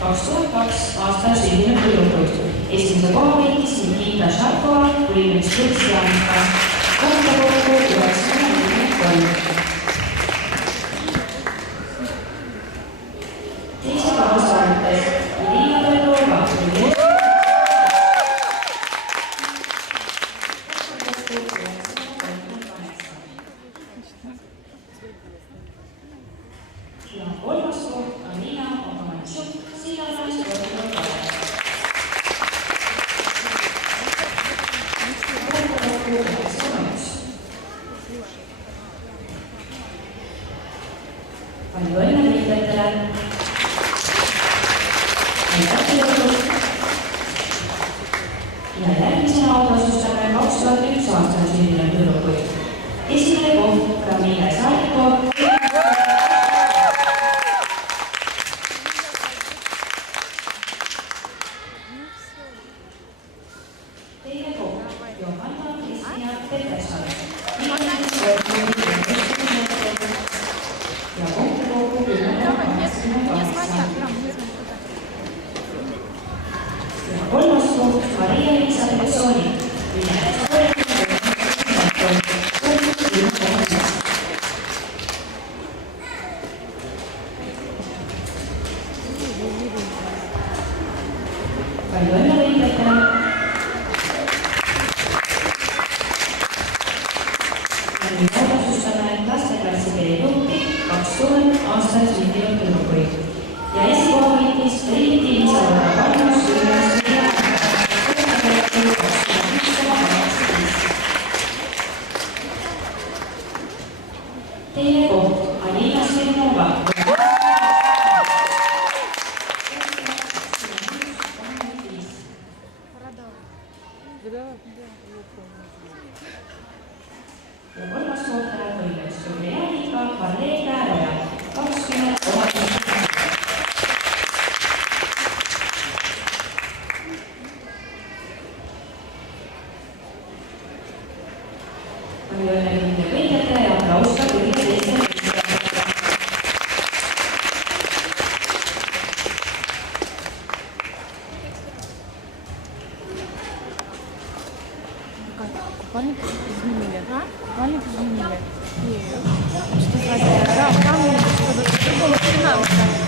2002 aastal sündinud tüdrukuid. Esimese koha võitis Nikita Šarkova, Williams Kristjanika. Kohta kokku 943. Teise kohas vaadates Irina Toidova. Ja kolmas koht Alina Ogamatšuk, Sillamäes 38. Palju õnne võitjatele! Ja järgmisena autosustame 2001 aastal sündinud tüdrukuid. Esimene koht Ramile Saiko. Teine koht Johanna Kristina Peterson. Ja kohta kokku 10,88. Ja kolmas koht Maria Elisabeth Soonik. Palju õnne võitjatele! Nüüd otsustame lasteklasside juhti 2000 aastal sündinud tüdrukuid. Ja esikoha võitis Reiti Isavara Parnus üles teine koht Alina Smirnova. Ja kolmas koht läheb õnneks Julianika Marlee Kääroja 20 kohast. Palju õnne kõigile võitjatele ja aplauska kõigile teistele võistlejatele. Купальник изменили. Купальник изменили. И что-то там, что-то другого финанса.